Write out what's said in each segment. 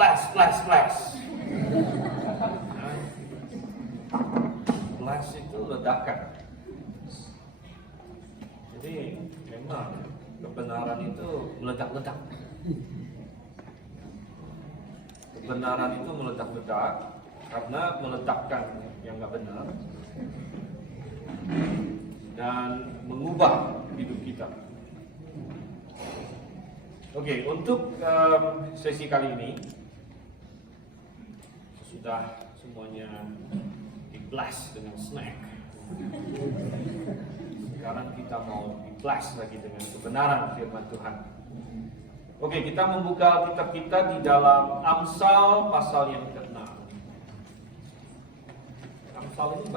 flash, flash, flash. Flash itu ledakan. Jadi memang kebenaran itu meledak-ledak. Kebenaran itu meledak-ledak karena meletakkan yang nggak benar dan mengubah hidup kita. Oke, untuk sesi kali ini sudah semuanya di-blast dengan snack. Sekarang kita mau di-blast lagi dengan kebenaran firman Tuhan. Oke, kita membuka kitab kita di dalam Amsal pasal yang ke-6. Amsal ini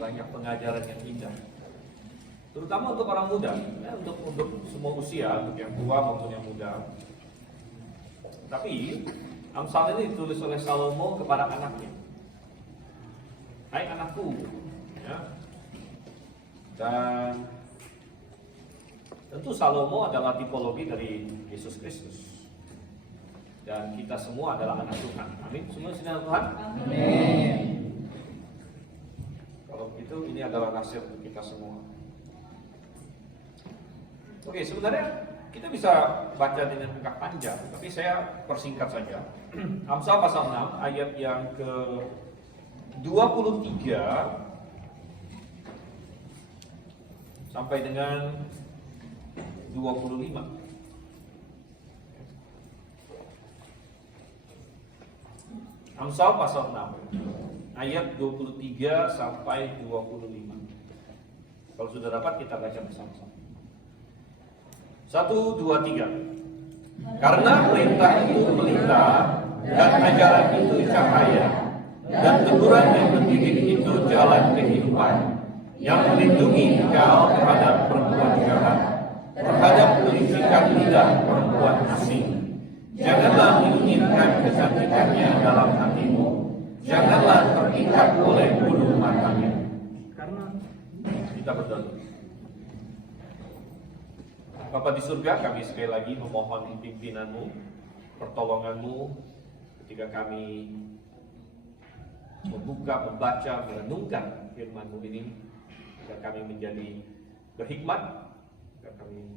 banyak pengajaran yang indah. Terutama untuk orang muda, ya, untuk semua usia, untuk yang tua maupun yang muda. Tapi Amsal ini ditulis oleh Salomo kepada anaknya. Hai anakku, ya. Dan tentu Salomo adalah tipologi dari Yesus Kristus. Dan kita semua adalah anak Tuhan. Amin. Semua sedang Tuhan. Amin. Kalau begitu ini adalah nasihat untuk kita semua. Oke, sebenarnya kita bisa baca dengan agak panjang, tapi saya persingkat saja. Amsal pasal 6 ayat yang ke-23 sampai dengan 25. Amsal pasal 6 ayat 23 sampai 25. Kalau sudah dapat kita baca bersama-sama. 1, 2, 3. Karena perintah itu pelita dan ajaran itu cahaya dan teguran yang mendidik itu jalan kehidupan yang melindungi engkau terhadap perempuan jahat, terhadap kelicikan lidah perempuan asing. Janganlah menginginkan kecantikannya dalam hatimu, janganlah terikat oleh bulu matanya. Karena kita berdoa. Bapa di surga, kami sekali lagi memohon pimpinanmu, pertolonganmu ketika kami membuka, membaca, merenungkan firman-Mu ini, agar kami menjadi berhikmat, agar kami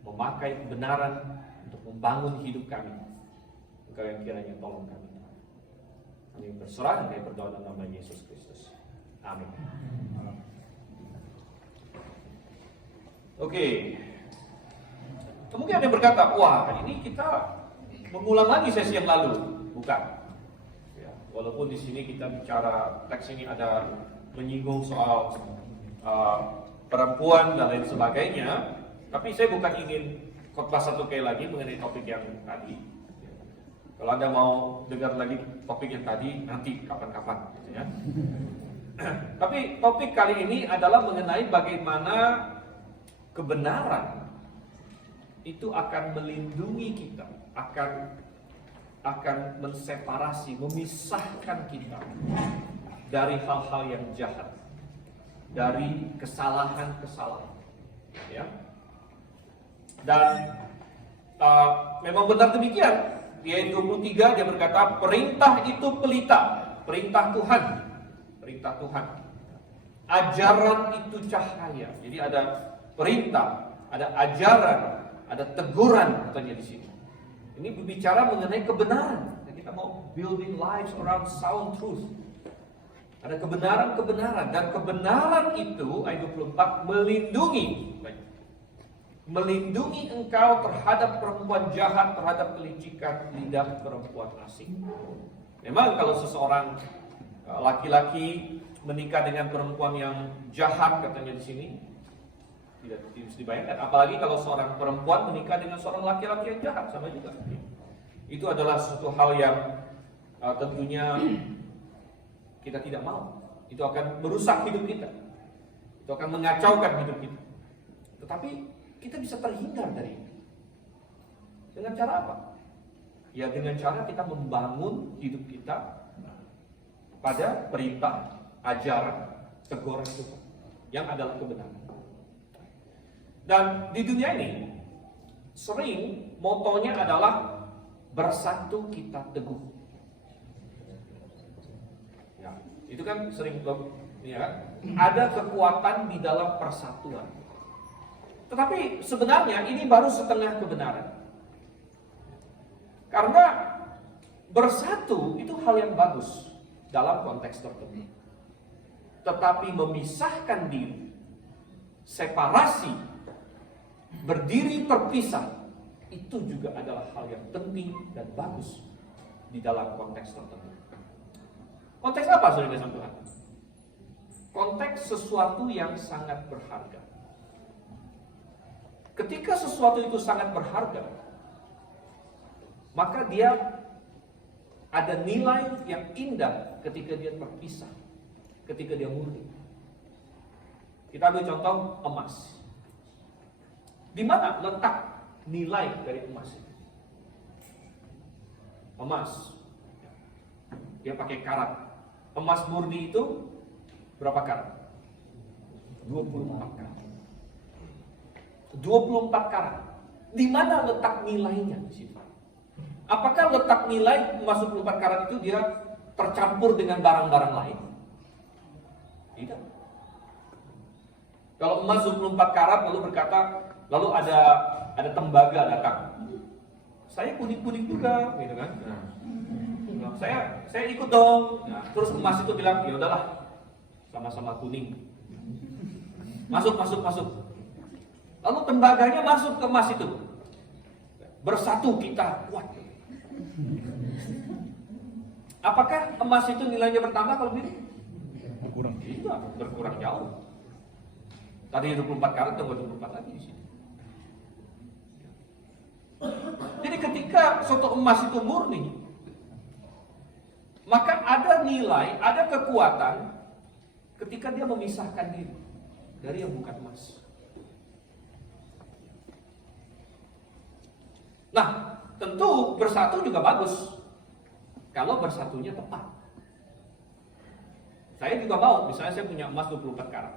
memakai kebenaran untuk membangun hidup kami. Engkau yang kiranya tolong kami. Kami berserah dan kami berdoa dalam nama Yesus Kristus. Amin. Oke. Mungkin ada yang berkata, wah ini kita mengulang lagi sesi yang lalu. Bukan. Ya, walaupun di sini kita bicara, teks ini ada menyinggung soal perempuan dan lain sebagainya, tapi saya bukan ingin khotbah satu kali lagi mengenai topik yang tadi. Kalau Anda mau dengar lagi topik yang tadi, nanti kapan-kapan. Gitu ya. Tapi topik kali ini adalah mengenai bagaimana kebenaran itu akan melindungi kita, akan menseparasi, memisahkan kita dari hal-hal yang jahat, dari kesalahan-kesalahan, ya. Dan memang benar demikian. Di ayat 23 dia berkata, perintah itu pelita, perintah Tuhan, perintah Tuhan. Ajaran itu cahaya. Jadi ada perintah, ada ajaran, ada teguran katanya di sini. Ini berbicara mengenai kebenaran. Kita mau building lives around sound truth. Ada kebenaran-kebenaran, dan kebenaran itu ayat 24 melindungi engkau terhadap perempuan jahat, terhadap kelicikan lidah perempuan asing. Memang kalau seseorang laki-laki menikah dengan perempuan yang jahat katanya di sini, tidak bisa dibayangkan. Apalagi kalau seorang perempuan menikah dengan seorang laki-laki yang jahat, sama juga. Itu adalah suatu hal yang tentunya kita tidak mau. Itu akan merusak hidup kita. Itu akan mengacaukan hidup kita. Tetapi kita bisa terhindar dari itu. Dengan cara apa? Ya dengan cara kita membangun hidup kita pada perintah, ajaran, teguran Tuhan yang adalah kebenaran. Dan di dunia ini sering motonya adalah bersatu kita teguh. Ya, itu kan sering ya kan? Ada kekuatan di dalam persatuan. Tetapi sebenarnya ini baru setengah kebenaran. Karena bersatu itu hal yang bagus dalam konteks tertentu. Tetapi memisahkan diri, separasi, berdiri terpisah, itu juga adalah hal yang penting dan bagus di dalam konteks tertentu. Konteks apa, saudara Tuhan? Konteks sesuatu yang sangat berharga. Ketika sesuatu itu sangat berharga, maka dia ada nilai yang indah ketika dia terpisah, ketika dia murni. Kita ambil contoh emas. Di mana letak nilai dari emas itu? Emas, dia pakai karat. Emas murni itu berapa karat? 24 karat. 24 karat. Di mana letak nilainya di situ? Apakah letak nilai emas 24 karat itu dia tercampur dengan barang-barang lain? Tidak. Kalau emas 24 karat lalu berkata, lalu ada tembaga datang. Saya kuning-kuning juga, gitu kan? Nah, saya ikut dong. Nah, terus emas itu bilang, ya udahlah, sama-sama kuning. Masuk. Lalu tembaganya masuk ke emas itu. Bersatu kita kuat. Apakah emas itu nilainya bertambah kalau begini? Berkurang. Iya, berkurang jauh. Tadi 24 karat, tunggu 24 lagi di sini. Jadi ketika suatu emas itu murni, maka ada nilai, ada kekuatan ketika dia memisahkan diri dari yang bukan emas. Nah, tentu bersatu juga bagus kalau bersatunya tepat. Saya juga mau, misalnya saya punya emas 24 karat.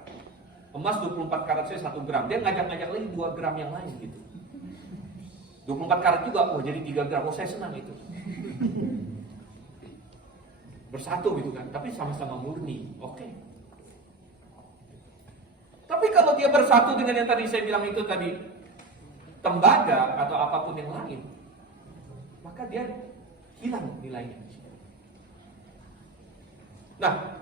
Emas 24 karat saya 1 gram, dia ngajak-ngajak lagi 2 gram yang lain gitu. 24 karat juga, oh jadi 3 gram, oh saya senang itu. Bersatu gitu kan, tapi sama-sama murni, oke. Tapi kalau dia bersatu dengan yang tadi saya bilang itu tadi, tembaga atau apapun yang lain, maka dia hilang nilainya. Nah,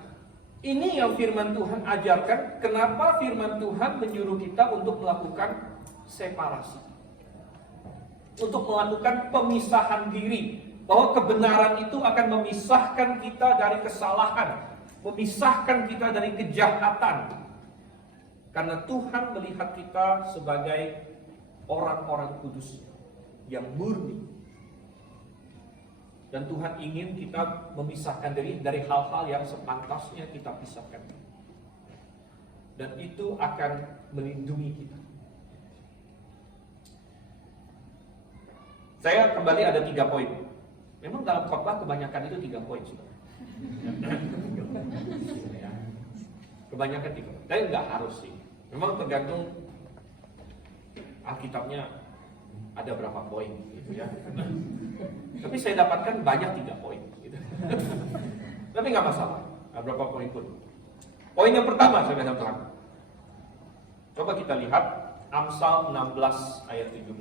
ini yang firman Tuhan ajarkan. Kenapa firman Tuhan menyuruh kita untuk melakukan separasi, untuk melakukan pemisahan diri, bahwa kebenaran itu akan memisahkan kita dari kesalahan, memisahkan kita dari kejahatan. Karena Tuhan melihat kita sebagai orang-orang kudus yang murni. Dan Tuhan ingin kita memisahkan diri dari hal-hal yang sepantasnya kita pisahkan. Dan itu akan melindungi kita. Saya kembali ada 3 poin. Memang dalam khotbah kebanyakan itu 3 poin. Kebanyakan 3. Tapi nggak harus sih. Memang tergantung Alkitabnya ada berapa poin gitu ya. Tapi saya dapatkan banyak 3 poin gitu. Tapi nggak masalah, berapa poin pun. Poin yang pertama saya katakan Tuhan. Coba kita lihat Amsal 16 ayat 17.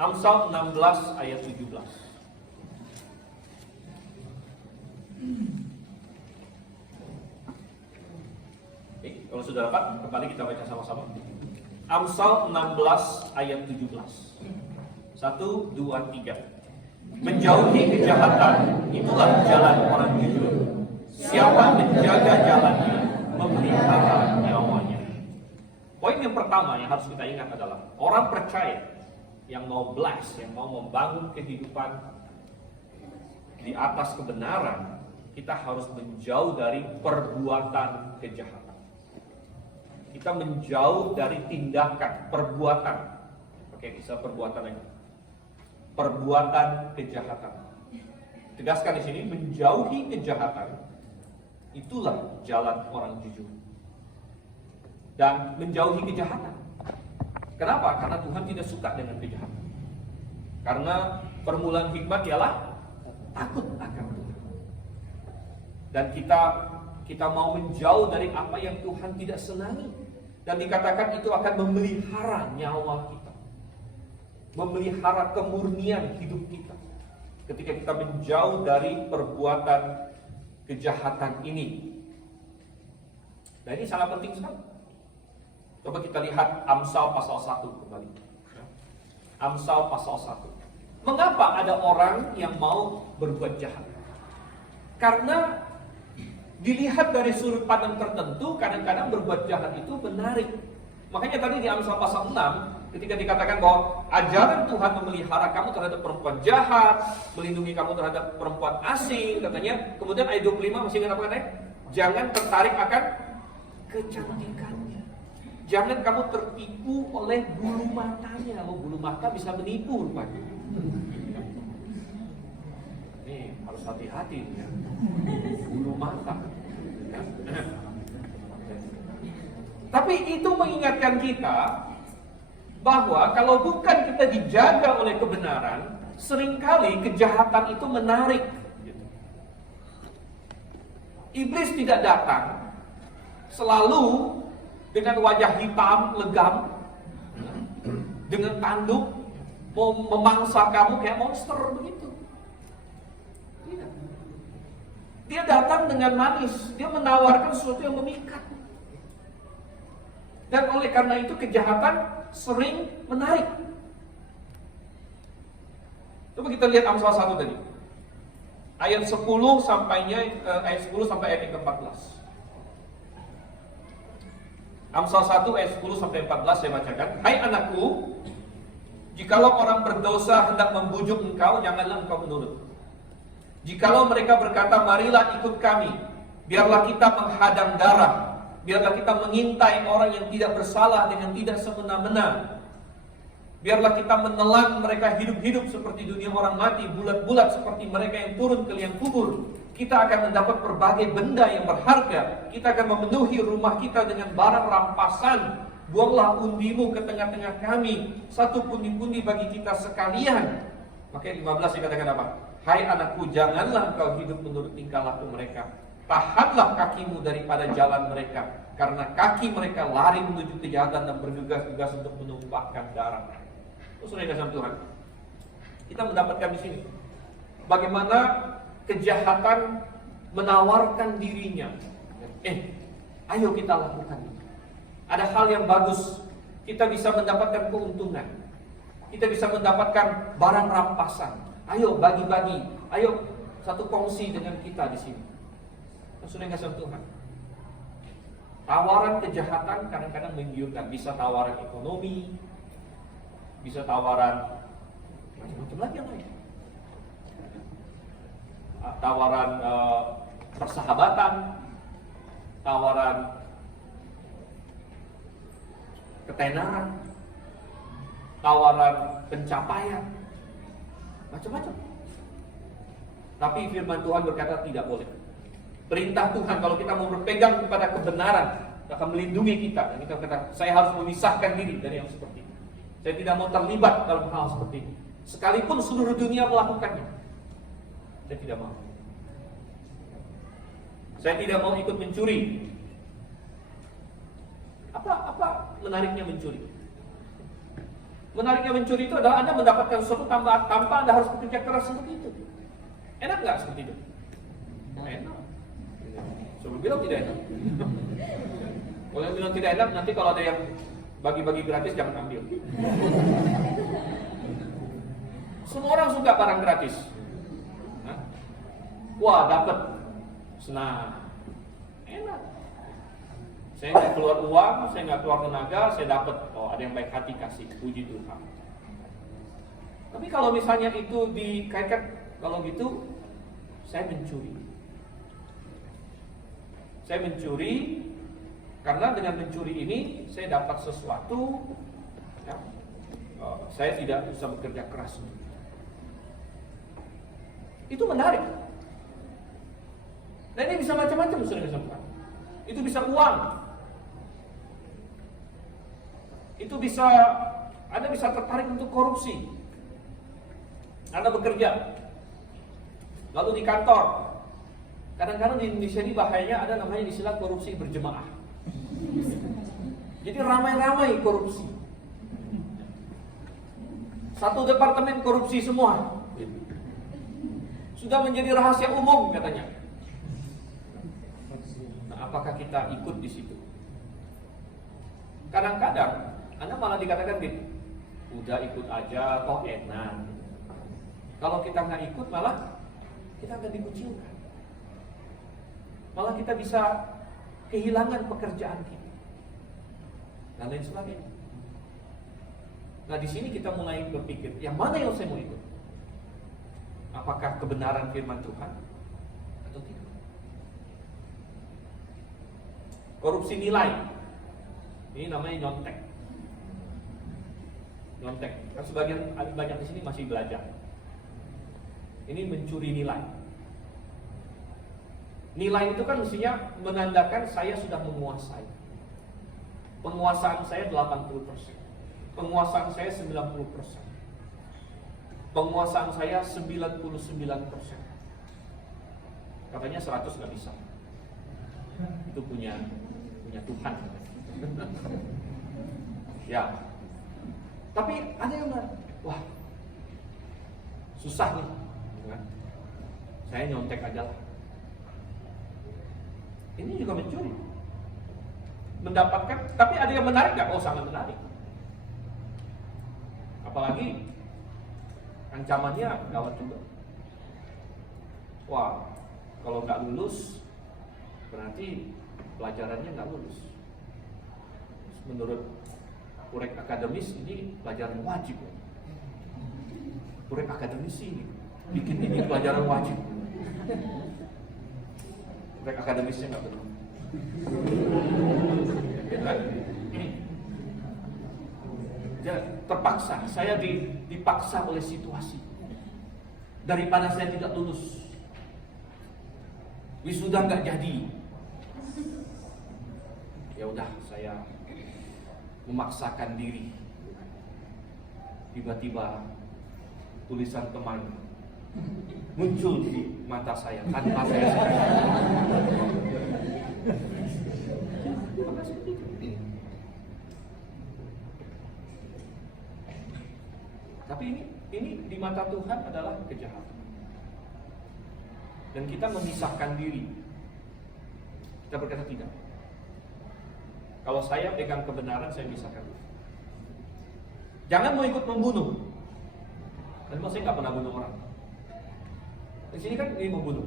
Amsal 16 ayat 17. Oke, kalau sudah dapat, kembali kita baca sama-sama. Amsal 16 ayat 17. 1, 2, 3. Menjauhi kejahatan, itulah jalan orang jujur. Siapa menjaga jalannya, memelihara nyawanya. Poin yang pertama yang harus kita ingat adalah orang percaya yang mau bless, yang mau membangun kehidupan di atas kebenaran, kita harus menjauh dari perbuatan kejahatan. Kita menjauh dari tindakan, perbuatan. Oke, bisa perbuatan lagi. Perbuatan kejahatan. Tegaskan di sini, menjauhi kejahatan. Itulah jalan orang jujur. Dan menjauhi kejahatan. Kenapa? Karena Tuhan tidak suka dengan kejahatan. Karena permulaan hikmat ialah takut akan Tuhan. Dan kita mau menjauh dari apa yang Tuhan tidak senangi. Dan dikatakan itu akan memelihara nyawa kita, memelihara kemurnian hidup kita ketika kita menjauh dari perbuatan kejahatan ini. Dan ini sangat penting sekali. Coba kita lihat Amsal pasal 1 kembali. Amsal pasal 1. Mengapa ada orang yang mau berbuat jahat? Karena dilihat dari sudut pandang tertentu, kadang-kadang berbuat jahat itu menarik. Makanya tadi di Amsal pasal 6, ketika dikatakan bahwa ajaran Tuhan memelihara kamu terhadap perempuan jahat, melindungi kamu terhadap perempuan asing, katanya. Kemudian ayat 25 masih ingat apa katanya? Jangan tertarik akan kecantikannya. Jangan kamu tertipu oleh bulu matanya. Bulu mata bisa menipu rupanya. Nih, harus hati-hati ya. Bulu mata. Tapi itu mengingatkan kita bahwa kalau bukan kita dijaga oleh kebenaran, seringkali kejahatan itu menarik. Iblis tidak datang selalu dengan wajah hitam, legam, dengan tanduk, mau memangsa kamu kayak monster begitu. Tidak. Dia datang dengan manis, dia menawarkan sesuatu yang memikat. Dan oleh karena itu kejahatan sering menarik. Coba kita lihat Amsal 1 tadi. Ayat 10 sampai ayat yang ke-14. Amsal 1 ayat 10 sampai 14 saya bacakan. Hai anakku, jikalau orang berdosa hendak membujuk engkau, janganlah engkau menurut. Jikalau mereka berkata, marilah ikut kami, biarlah kita menghadang darah, biarlah kita mengintai orang yang tidak bersalah dengan tidak semena-mena, biarlah kita menelan mereka hidup-hidup seperti dunia orang mati, bulat-bulat seperti mereka yang turun ke liang kubur. Kita akan mendapat berbagai benda yang berharga, kita akan memenuhi rumah kita dengan barang rampasan. Buanglah undimu ke tengah-tengah kami, satu pundi-pundi bagi kita sekalian. Makanya 15 dikatakan apa? Hai anakku, janganlah engkau hidup menurut tingkah laku mereka. Tahanlah kakimu daripada jalan mereka, karena kaki mereka lari menuju kejahatan dan bergegas-gegas untuk menumpahkan darah. Saudara kasih Tuhan, kita mendapatkan di sini bagaimana kejahatan menawarkan dirinya. Ayo kita lakukan ini. Ada hal yang bagus, kita bisa mendapatkan keuntungan, kita bisa mendapatkan barang rampasan. Ayo bagi-bagi, ayo satu kongsi dengan kita di sini. Saudara kasih Tuhan, tawaran kejahatan kadang-kadang menggiurkan. Bisa tawaran ekonomi, bisa tawaran macam-macam lagi yang lain. Tawaran persahabatan, tawaran ketenaran, tawaran pencapaian, macam-macam. Tapi firman Tuhan berkata tidak boleh. Perintah Tuhan kalau kita mau berpegang kepada kebenaran akan melindungi kita. Dan kita kata, saya harus memisahkan diri dari yang seperti ini. Saya tidak mau terlibat dalam hal seperti ini. Sekalipun seluruh dunia melakukannya, saya tidak mau. Saya tidak mau ikut mencuri. Apa menariknya mencuri? Menariknya mencuri itu adalah Anda mendapatkan sesuatu tanpa Anda harus bekerja keras untuk itu. Enak nggak seperti itu? Enak. Sebelum bilang tidak enak. Kalau yang bilang tidak enak, nanti kalau ada yang bagi-bagi gratis jangan ambil. Semua orang suka barang gratis. Wah, dapat, senang, enak. Saya nggak keluar uang, saya nggak keluar tenaga, saya dapat. Oh, ada yang baik hati kasih, puji Tuhan. Tapi kalau misalnya itu dikaitkan, kalau gitu, saya mencuri. Saya mencuri karena dengan mencuri ini saya dapat sesuatu. Ya, saya tidak bisa bekerja keras. Itu menarik. Dan ini bisa macam-macam, saudara. Itu bisa uang. itu Anda bisa tertarik untuk korupsi. Anda bekerja, lalu di kantor. Kadang-kadang di Indonesia ini bahayanya ada namanya istilah korupsi berjemaah. Jadi ramai-ramai korupsi. Satu departemen korupsi semua. Sudah menjadi rahasia umum katanya. Nah, apakah kita ikut di situ? Kadang-kadang Anda malah dikatakan gitu, udah ikut aja, toh enak. Kalau kita nggak ikut malah kita akan dikucilkan. Malah kita bisa kehilangan pekerjaan kita dan lain sebagainya. Nah, di sini kita mulai berpikir, yang mana yang saya mau ikut? Apakah kebenaran firman Tuhan atau tidak? Korupsi nilai, ini namanya nyontek. Nyontek, kan sebagian banyak di sini masih belajar. Ini mencuri nilai. Nilai itu kan mestinya menandakan saya sudah menguasai. Penguasaan saya 80%. Penguasaan saya 90%. Penguasaan saya 99%. Katanya 100 nggak bisa. Itu punya Tuhan. Ya. Tapi ada yang wah, susah nih. Saya nyontek aja lah. Ini juga mencuri. Mendapatkan, tapi ada yang menarik nggak? Oh, sangat menarik. Apalagi ancamannya gawat juga. Wah, kalau nggak lulus, berarti pelajarannya nggak lulus. Menurut Urek akademis ini pelajaran wajib. Urek akademisi ini bikin ini pelajaran wajib. Urek akademisnya nggak benar. Ya, terpaksa, saya dipaksa oleh situasi. Daripada saya tidak lulus, wisuda nggak jadi, ya udah saya memaksakan diri. Tiba-tiba tulisan teman muncul di mata saya tanpa saya sadar. Tapi ini di mata Tuhan adalah kejahatan. Dan kita memisahkan diri. Kita berkata tidak. Kalau saya pegang kebenaran, saya misahkan diri. Jangan mau ikut membunuh. Dan saya nggak pernah bunuh orang. Di sini kan ini membunuh.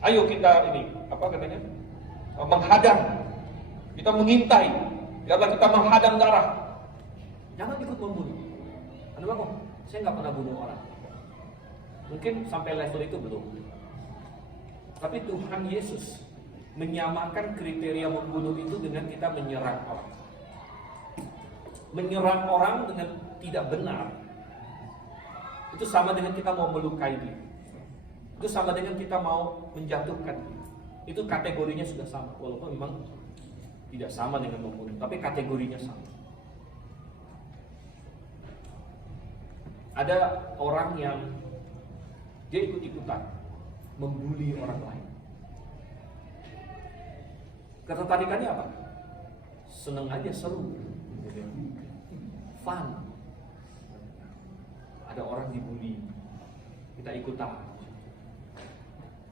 Ayo kita ini apa katanya? Menghadang. Kita mengintai. Biarlah kita menghadang darah. Jangan ikut membunuh. Anda bilang, saya nggak pernah bunuh orang. Mungkin sampai level itu belum. Tapi Tuhan Yesus menyamakan kriteria membunuh itu dengan kita menyerang orang. Menyerang orang dengan tidak benar. Itu sama dengan kita mau melukai dia. Itu sama dengan kita mau menjatuhkan dia. Itu kategorinya sudah sama. Walaupun memang tidak sama dengan membunuh, tapi kategorinya sama. Ada orang yang dia ikut-ikutan membuli orang lain. Ketertarikannya apa? Seneng aja, seru, fun. Ada orang dibully, kita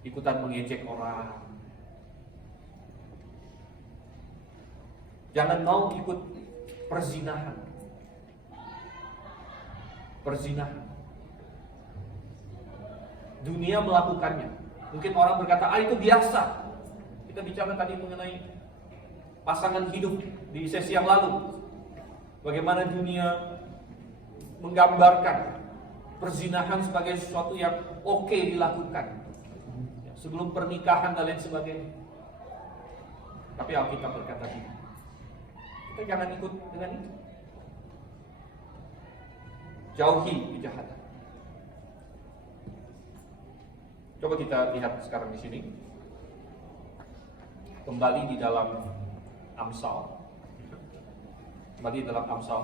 ikutan mengejek orang. Jangan mau ikut perzinahan. Dunia melakukannya. Mungkin orang berkata, itu biasa. Kita bicara tadi mengenai pasangan hidup di sesi yang lalu. Bagaimana dunia menggambarkan perzinahan sebagai sesuatu yang oke dilakukan. Sebelum pernikahan dan lain sebagainya. Tapi Alkitab berkata tidak. Kita jangan ikut dengan itu. Jauhi kejahatan. Coba kita lihat sekarang di sini. Kembali di dalam Amsal. Kembali dalam Amsal.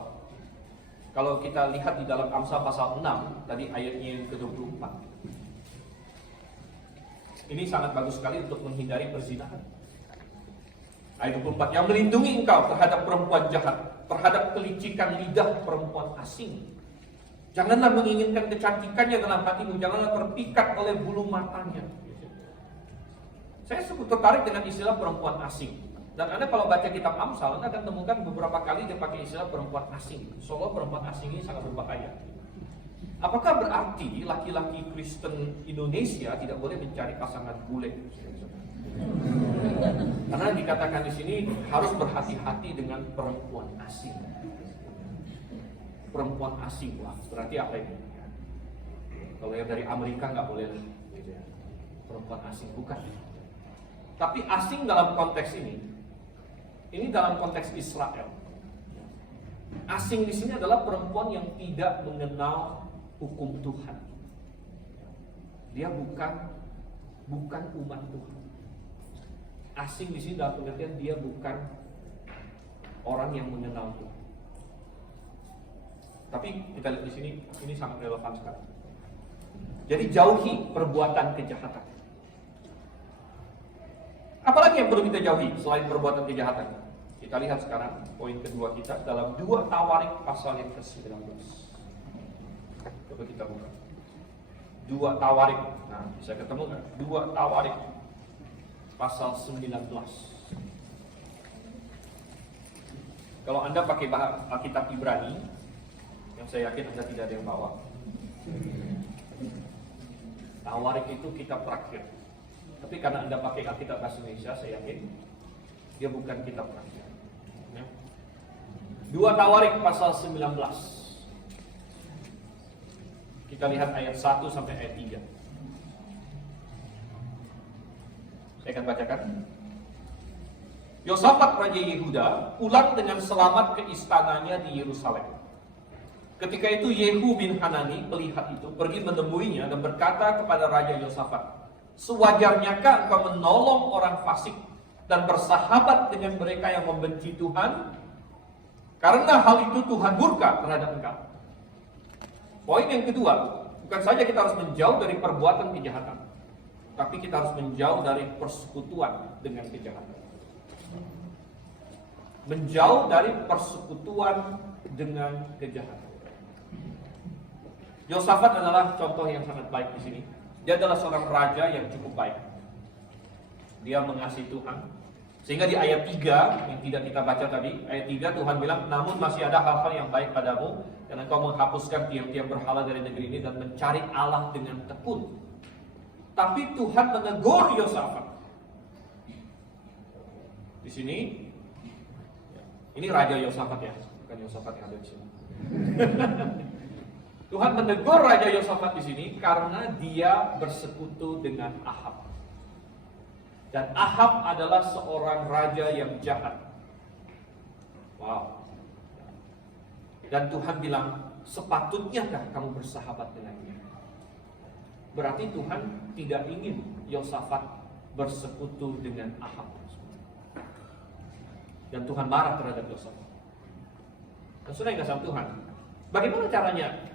Kalau kita lihat di dalam Amsal pasal 6, tadi ayatnya yang ke-24. Ini sangat bagus sekali untuk menghindari perzinahan. Ayat 24, yang melindungi engkau terhadap perempuan jahat, terhadap kelicikan lidah perempuan asing. Janganlah menginginkan kecantikannya dalam hatimu, janganlah terpikat oleh bulu matanya. Saya cukup tertarik dengan istilah perempuan asing. Dan Anda kalau baca kitab Amsal, Anda akan temukan beberapa kali dia pakai istilah perempuan asing. Soalnya perempuan asing ini sangat berbahaya. Apakah berarti laki-laki Kristen Indonesia tidak boleh mencari pasangan bule? Karena dikatakan di sini harus berhati-hati dengan perempuan asing. Perempuan asing, wah berarti apa ini? Kalau yang dari Amerika nggak boleh, gitu ya. Perempuan asing bukan. Tapi asing dalam konteks ini dalam konteks Israel. Asing di sini adalah perempuan yang tidak mengenal hukum Tuhan. Dia bukan umat Tuhan. Asing di sini dalam pengertian dia bukan orang yang mengenal Tuhan. Tapi kita lihat di sini, ini sangat relevan sekali. Jadi jauhi perbuatan kejahatan. Apalagi yang perlu kita jauhi selain perbuatan kejahatan? Kita lihat sekarang poin kedua kita dalam 2 Tawarik pasal yang ke-19. Coba kita buka. 2 Tawarik. Nah, bisa ketemu kan? 2 Tawarik pasal 19. Kalau Anda pakai Alkitab Ibrani, yang saya yakin Anda tidak ada yang bawa. Tawarik itu kitab terakhir. Tapi karena Anda pakai Alkitab bahasa Indonesia, saya yakin dia bukan kitab terakhir. 2 Tawarik pasal 19. Kita lihat ayat 1 sampai ayat 3. Saya akan bacakan. Yosafat Raja Yehuda pulang dengan selamat ke istananya di Yerusalem. Ketika itu Yehu bin Hanani, pelihat itu, pergi menemuinya dan berkata kepada Raja Yosafat, sewajarnyakah engkau menolong orang fasik dan bersahabat dengan mereka yang membenci Tuhan? Karena hal itu Tuhan murka terhadap engkau. Poin yang kedua, bukan saja kita harus menjauh dari perbuatan kejahatan, tapi kita harus menjauh dari persekutuan dengan kejahatan. Menjauh dari persekutuan dengan kejahatan. Yosafat adalah contoh yang sangat baik di sini. Dia adalah seorang raja yang cukup baik. Dia mengasihi Tuhan. Sehingga di ayat 3 yang tidak kita baca tadi, ayat 3 Tuhan bilang, namun masih ada hal-hal yang baik padamu, karena engkau menghapuskan tiang-tiang berhala dari negeri ini dan mencari Allah dengan tekun. Tapi Tuhan menegur Yosafat. Di sini, ini Raja Yosafat ya, bukan Yosafat yang ada di sini. Tuhan menegur Raja Yosafat di sini karena dia bersekutu dengan Ahab. Dan Ahab adalah seorang raja yang jahat. Wow. Dan Tuhan bilang, sepatutnyakah kamu bersahabat dengannya? Berarti Tuhan tidak ingin Yosafat bersekutu dengan Ahab. Dan Tuhan marah terhadap Yosafat. Dan sudah yang sama Tuhan, bagaimana caranya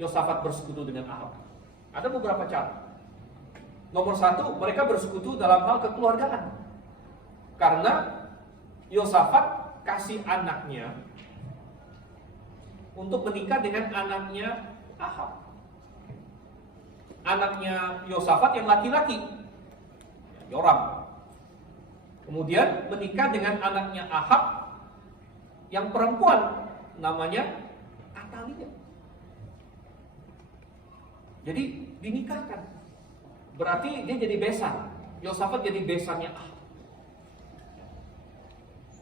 Yosafat bersekutu dengan Ahab? Ada beberapa cara. Nomor 1, mereka bersekutu dalam hal kekeluargaan. Karena Yosafat kasih anaknya untuk menikah dengan anaknya Ahab. Anaknya Yosafat yang laki-laki, Yoram. Kemudian menikah dengan anaknya Ahab yang perempuan, namanya Atalia. Jadi dinikahkan. Berarti dia jadi besan. Yosafat jadi besannya Ahab.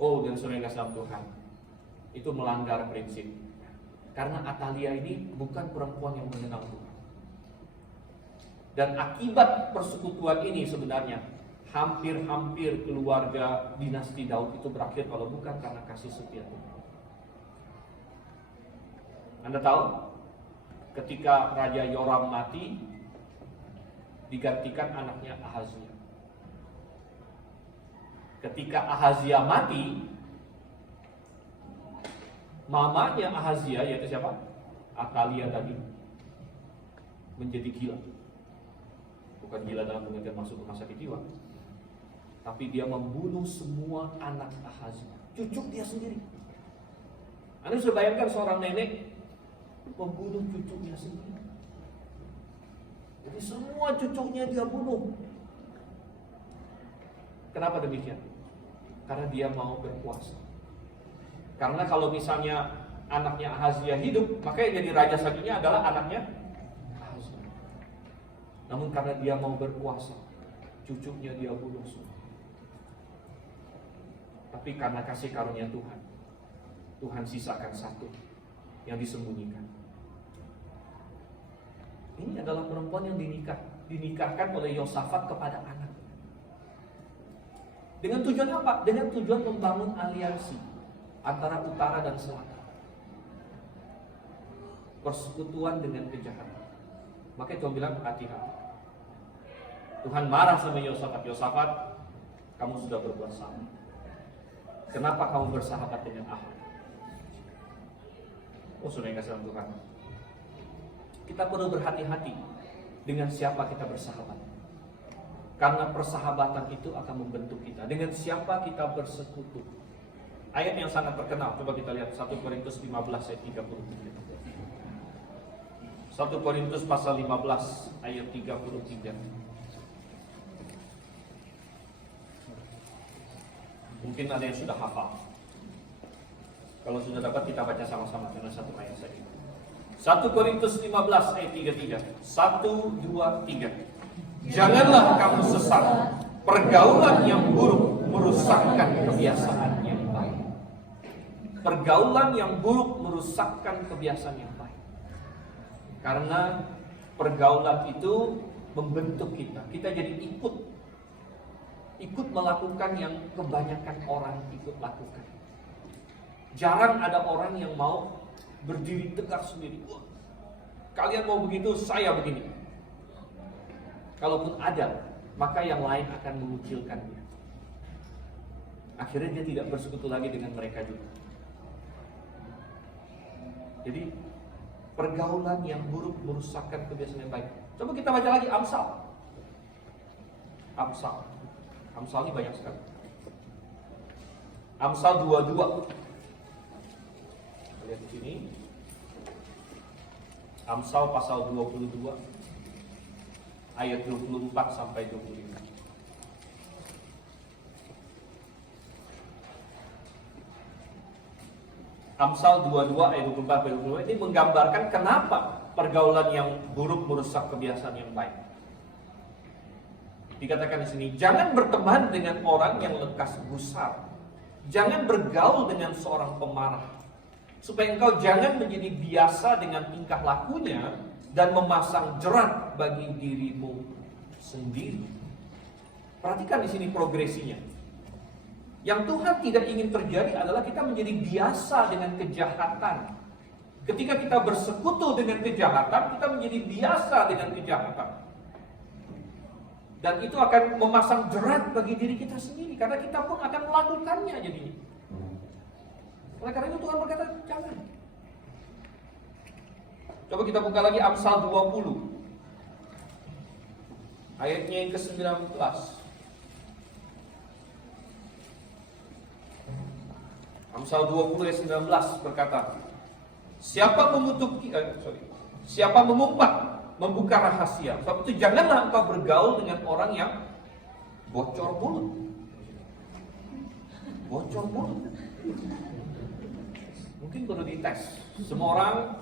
Oh, dan saudara kasih Tuhan, itu melanggar prinsip. Karena Atalia ini bukan perempuan yang mengenal Tuhan. Dan akibat persekutuan ini sebenarnya hampir-hampir keluarga dinasti Daud itu berakhir kalau bukan karena kasih setia Tuhan. Anda tahu, ketika Raja Yoram mati, digantikan anaknya Ahazia. Ketika Ahazia mati, mamanya Ahazia, yaitu siapa? Atalia tadi, menjadi gila. Bukan gila dalam pengertian masuk rumah sakit jiwa, tapi dia membunuh semua anak Ahazia, cucu dia sendiri. Anda bisa bayangkan seorang nenek membunuh cucunya sendiri. Jadi semua cucunya dia bunuh. Kenapa demikian? Karena dia mau berkuasa. Karena kalau misalnya anaknya Ahazia hidup, maka yang jadi raja selanjutnya adalah anaknya Ahazia. Namun karena dia mau berkuasa, cucunya dia bunuh semua. Tapi karena kasih karunia Tuhan, Tuhan sisakan satu yang disembunyikan. Ini adalah perempuan yang dinikahkan oleh Yosafat kepada anak. Dengan tujuan apa? Dengan tujuan membangun aliansi antara utara dan selatan. Persekutuan dengan kejahatan. Makanya Tuhan bilang hati-hati. Tuhan marah sama Yosafat. Yosafat, kamu sudah berbuat salah. Kenapa kamu bersahabat dengan Ahab? Oh, sudah yang kasih Tuhan. Kita perlu berhati-hati dengan siapa kita bersahabat. Karena persahabatan itu akan membentuk kita. Dengan siapa kita bersekutu. Ayat yang sangat terkenal, coba kita lihat 1 Korintus 15 ayat 33. 1 Korintus pasal 15 ayat 33. Mungkin ada yang sudah hafal. Kalau sudah dapat kita baca sama-sama dengan satu ayat saja. 1 Korintus 15 ayat 33. 1, 2, 3. Janganlah kamu sesat. Pergaulan yang buruk merusakkan kebiasaan yang baik. Pergaulan yang buruk merusakkan kebiasaan yang baik. Karena pergaulan itu membentuk kita. Kita jadi ikut melakukan yang kebanyakan orang ikut lakukan. Jarang ada orang yang mau berdiri tegak sendiri. Kalian mau begitu, saya begini. Kalaupun ada, maka yang lain akan mengucilkannya. Akhirnya dia tidak bersekutu lagi dengan mereka juga. Jadi pergaulan yang buruk merusakkan kebiasaan yang baik. Coba kita baca lagi Amsal. Amsal ini banyak sekali. Amsal 22. Lihat di sini. Amsal pasal 22 ayat 24 sampai 25. Amsal 22 ayat 24 sampai 25 ini menggambarkan kenapa pergaulan yang buruk merusak kebiasaan yang baik. Dikatakan di sini, jangan berteman dengan orang yang lekas gusar. Jangan bergaul dengan seorang pemarah. Supaya engkau jangan menjadi biasa dengan tingkah lakunya dan memasang jerat bagi dirimu sendiri. Perhatikan di sini progresinya. Yang Tuhan tidak ingin terjadi adalah kita menjadi biasa dengan kejahatan. Ketika kita bersekutu dengan kejahatan, kita menjadi biasa dengan kejahatan. Dan itu akan memasang jerat bagi diri kita sendiri, karena kita pun akan melakukannya jadinya. Oleh karena itu Tuhan berkata, jangan. Coba kita buka lagi Amsal 20. Ayatnya yang ke-19. Amsal 20 ayat 19 berkata, siapa mengumpat, membuka rahasia. Sebab itu janganlah engkau bergaul dengan orang yang bocor mulut. Bocor mulut. Mungkin perlu dites. Semua orang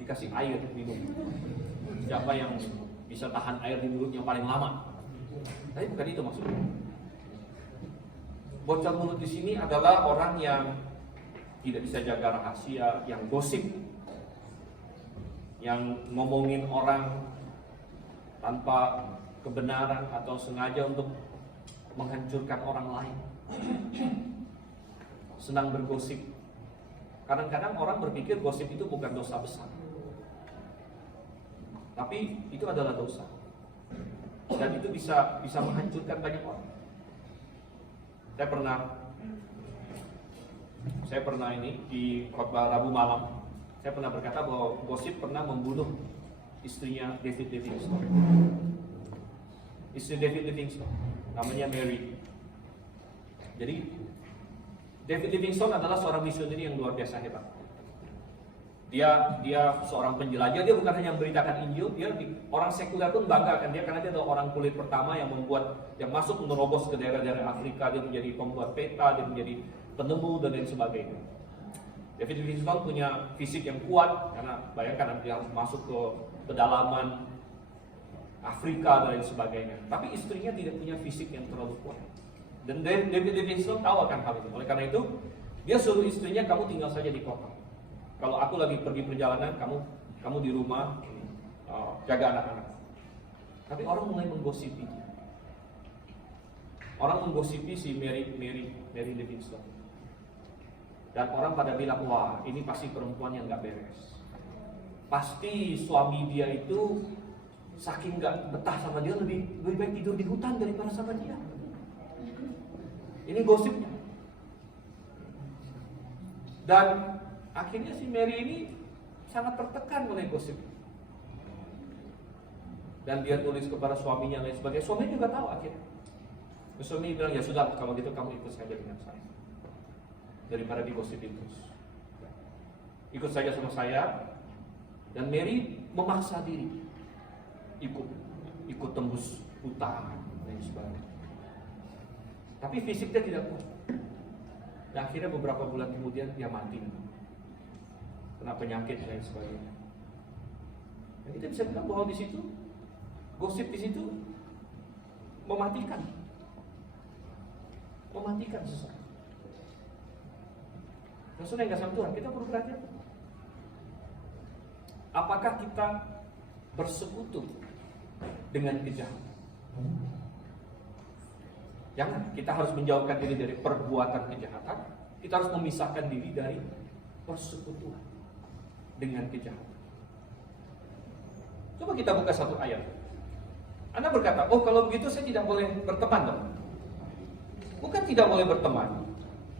dikasih air minum. Siapa yang bisa tahan air di mulutnya paling lama? Tapi bukan itu maksudnya. Bocor mulut di sini adalah orang yang tidak bisa jaga rahasia, yang gosip, yang ngomongin orang tanpa kebenaran atau sengaja untuk menghancurkan orang lain. Senang bergosip. Kadang-kadang orang berpikir gosip itu bukan dosa besar, tapi itu adalah dosa, dan itu bisa menghancurkan banyak orang. Saya pernah Saya pernah ini di khotbah Rabu malam, saya pernah berkata bahwa gosip pernah membunuh istrinya David Livingstone. Istri David Livingstone, namanya Mary. Jadi David Livingstone adalah seorang misionaris yang luar biasa hebat. Dia seorang penjelajah, dia bukan hanya memberitakan Injil, orang sekuler pun bangga akan dia karena dia adalah orang kulit pertama yang masuk menerobos ke daerah-daerah Afrika. Dia menjadi pembuat peta, dia menjadi penemu dan lain sebagainya. David Livingstone punya fisik yang kuat karena bayangkan dia harus masuk ke pedalaman Afrika dan lain sebagainya. Tapi istrinya tidak punya fisik yang terlalu kuat. Dan David Livingstone tahu akan hal itu. Oleh karena itu, dia suruh istrinya, kamu tinggal saja di kota. Kalau aku lagi pergi perjalanan, kamu di rumah jaga anak-anak. Tapi orang mulai menggosipi dia. Orang menggosipi si Mary Livingstone. Dan orang pada bilang, wah ini pasti perempuan yang gak beres. Pasti suami dia itu saking gak betah sama dia, lebih baik tidur di hutan daripada sama dia. Ini gosipnya. Dan akhirnya si Mary ini sangat tertekan oleh gosip. Dan dia tulis kepada suaminya lain sebagainya. Suami juga tahu akhirnya. Suami bilang, ya sudah kalau gitu kamu ikut saja dengan saya. Daripada digosipin terus. Ikut saja sama saya. Dan Mary memaksa diri. Ikut tembus hutan dan sebagainya. Tapi fisiknya tidak kuat. Dan akhirnya beberapa bulan kemudian dia mati. Kena penyakit dan sebagainya. Dan kita bisa bilang bahwa di situ gosip di situ mematikan seseorang. Maksudnya yang kasih Tuhan, kita perlu perhatian. Apakah kita bersekutu dengan kejahatan? Jangan, kita harus menjauhkan diri dari perbuatan kejahatan. Kita harus memisahkan diri dari persekutuan dengan kejahatan. Coba kita buka satu ayat. Anda berkata, oh kalau begitu saya tidak boleh berteman dong. Bukan tidak boleh berteman,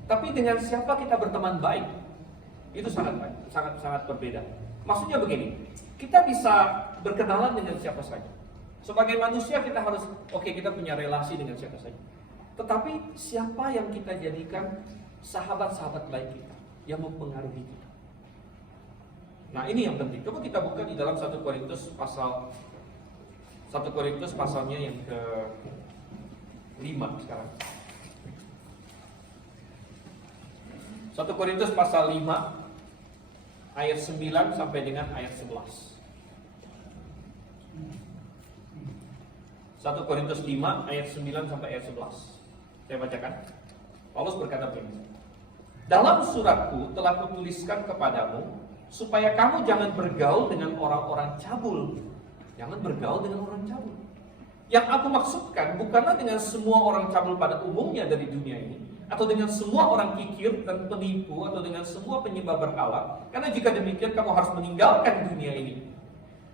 tapi dengan siapa kita berteman baik. Itu sangat baik, sangat berbeda. Maksudnya begini, kita bisa berkenalan dengan siapa saja. Sebagai manusia kita harus, kita punya relasi dengan siapa saja. Tetapi siapa yang kita jadikan sahabat-sahabat baik kita, yang mempengaruhi kita. Nah ini yang penting. Coba kita buka di dalam 1 Korintus pasalnya yang ke-5 sekarang. 1 Korintus pasal 5 ayat 9 sampai dengan ayat 11. 1 Korintus 5 ayat 9 sampai ayat 11. Saya bacakan. Paulus berkata begini. Dalam suratku telah kutuliskan kepadamu supaya kamu jangan bergaul dengan orang-orang cabul. Jangan bergaul dengan orang cabul. Yang aku maksudkan bukanlah dengan semua orang cabul pada umumnya dari dunia ini, atau dengan semua orang kikir dan penipu, atau dengan semua penyembah berhala. Karena jika demikian kamu harus meninggalkan dunia ini.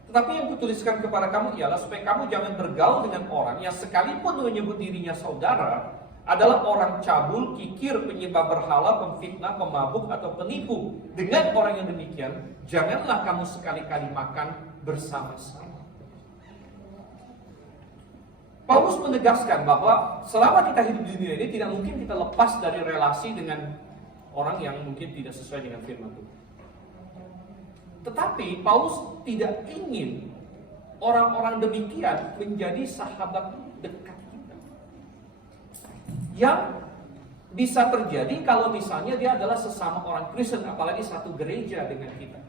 Tetapi yang kutuliskan kepada kamu ialah supaya kamu jangan bergaul dengan orang yang sekalipun menyebut dirinya saudara adalah orang cabul, kikir, penyembah berhala, pemfitnah, pemabuk, atau penipu. Dengan orang yang demikian, janganlah kamu sekali-kali makan bersama-sama. Paulus menegaskan bahwa selama kita hidup di dunia ini tidak mungkin kita lepas dari relasi dengan orang yang mungkin tidak sesuai dengan firman Tuhan. Tetapi Paulus tidak ingin orang-orang demikian menjadi sahabat dekat kita. Yang bisa terjadi kalau misalnya dia adalah sesama orang Kristen, apalagi satu gereja dengan kita.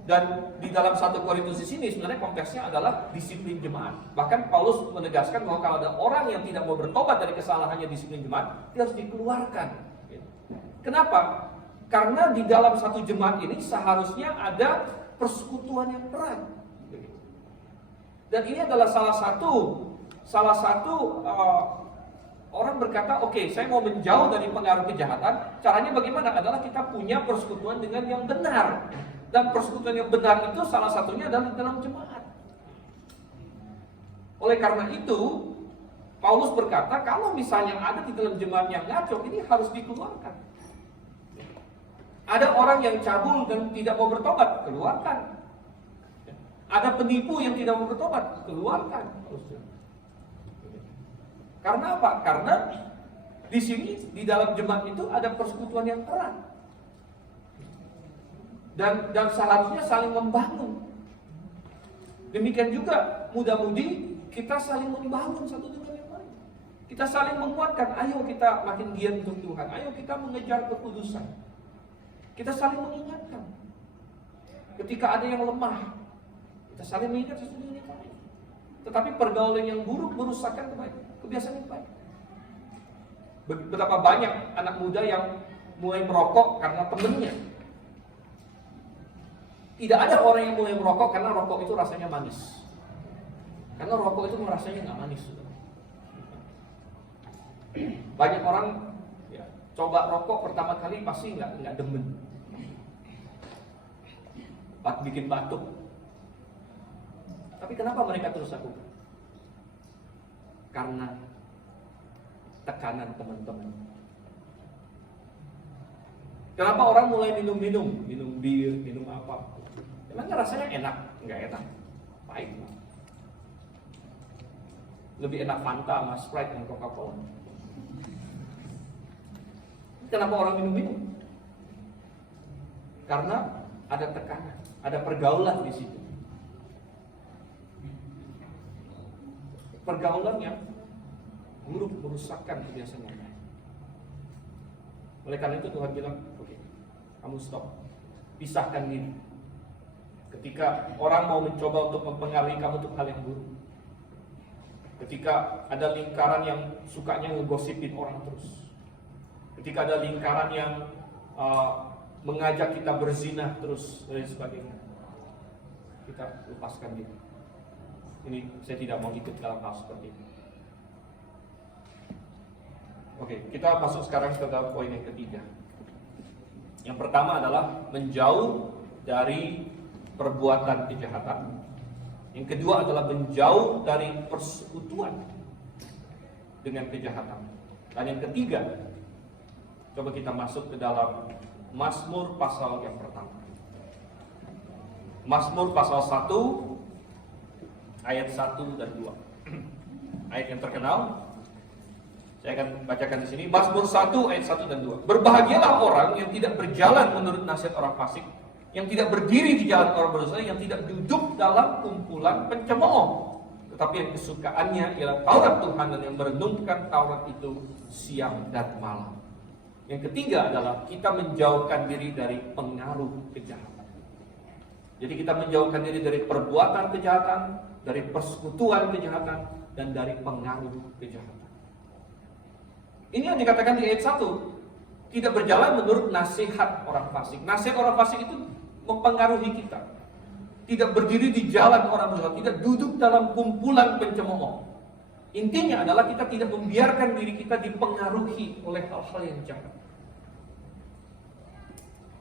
Dan di dalam 1 Korintus di sini sebenarnya konteksnya adalah disiplin jemaat. Bahkan Paulus menegaskan bahwa kalau ada orang yang tidak mau bertobat dari kesalahannya disiplin jemaat, dia harus dikeluarkan. Kenapa? Karena di dalam satu jemaat ini seharusnya ada persekutuan yang erat. Dan ini adalah salah satu orang berkata, saya mau menjauh dari pengaruh kejahatan. Caranya bagaimana? Adalah kita punya persekutuan dengan yang benar. Dan persekutuan yang benar itu salah satunya adalah dalam jemaat. Oleh karena itu, Paulus berkata, kalau misalnya ada di dalam jemaat yang ngaco, ini harus dikeluarkan. Ada orang yang cabul dan tidak mau bertobat, keluarkan. Ada penipu yang tidak mau bertobat, keluarkan. Karena apa? Karena di sini di dalam jemaat itu ada persekutuan yang erat. Dan seharusnya saling membangun. Demikian juga muda-mudi kita saling membangun satu dengan yang lain. Kita saling menguatkan, ayo kita makin giat untuk Tuhan, ayo kita mengejar kekudusan. Kita saling mengingatkan. Ketika ada yang lemah, kita saling mengingat satu dengan yang lain. Tetapi pergaulan yang buruk merusakkan kebiasaan yang baik. Betapa banyak anak muda yang mulai merokok karena temennya. Tidak ada orang yang mulai merokok karena rokok itu rasanya manis. Karena rokok itu rasanya nggak manis. Banyak orang ya, coba rokok pertama kali pasti nggak demen, bikin batuk. Tapi kenapa mereka terus lakukan? Karena tekanan teman-teman. Kenapa orang mulai minum bir, minum apa? Emangnya rasanya enak? Enggak enak, pahit. Lebih enak Fanta sama Sprite dan Coca-Cola. Kenapa orang minum? Karena ada tekanan, ada pergaulan di situ. Pergaulan yang buruk merusakkan kebiasaan yang baik. Oleh karena itu Tuhan bilang, oke, kamu stop, pisahkan diri. Ketika orang mau mencoba untuk mempengaruhi kamu untuk hal yang buruk, ketika ada lingkaran yang sukanya ngegosipin orang terus, ketika ada lingkaran yang mengajak kita berzina terus dan sebagainya, kita lepaskan diri. Ini saya tidak mau ikut dalam hal seperti ini. Oke, kita masuk sekarang ke dalam poin yang ketiga. Yang pertama adalah menjauh dari perbuatan kejahatan. Yang kedua adalah menjauh dari persekutuan dengan kejahatan. Dan yang ketiga, coba kita masuk ke dalam Mazmur pasal yang pertama. Mazmur pasal 1 ayat 1 dan 2. Ayat yang terkenal. Saya akan bacakan di sini. Mazmur 1 ayat 1 dan 2. Berbahagialah orang yang tidak berjalan menurut nasihat orang fasik, yang tidak berdiri di jalan orang berdosa, yang tidak duduk dalam kumpulan pencemooh, tetapi yang kesukaannya ialah Taurat Tuhan dan yang merenungkan Taurat itu siang dan malam. Yang ketiga adalah kita menjauhkan diri dari pengaruh kejahatan. Jadi kita menjauhkan diri dari perbuatan kejahatan, dari persekutuan kejahatan, dan dari pengaruh kejahatan. Ini yang dikatakan di ayat 1. Tidak berjalan menurut nasihat orang fasik. Nasihat orang fasik itu mempengaruhi kita. Tidak berdiri di jalan orang berdosa, tidak duduk dalam kumpulan pencemooh. Intinya adalah kita tidak membiarkan diri kita dipengaruhi oleh hal-hal yang jahat.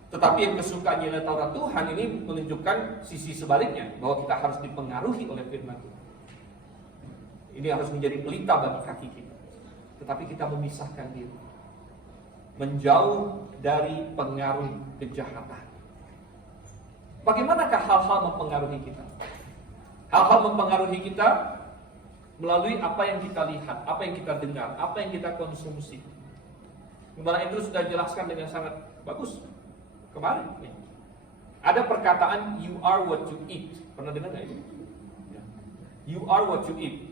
Tetapi yang kesukaannya adalah Taurat Tuhan ini menunjukkan sisi sebaliknya, bahwa kita harus dipengaruhi oleh firman Tuhan. Ini harus menjadi pelita bagi kaki kita. Tetapi kita memisahkan diri, menjauh dari pengaruh kejahatan. Bagaimanakah hal-hal mempengaruhi kita? Hal-hal mempengaruhi kita melalui apa yang kita lihat, apa yang kita dengar, apa yang kita konsumsi. Gembala Andrew sudah jelaskan dengan sangat bagus kemarin. Ada perkataan you are what you eat. Pernah dengar nggak itu? You are what you eat.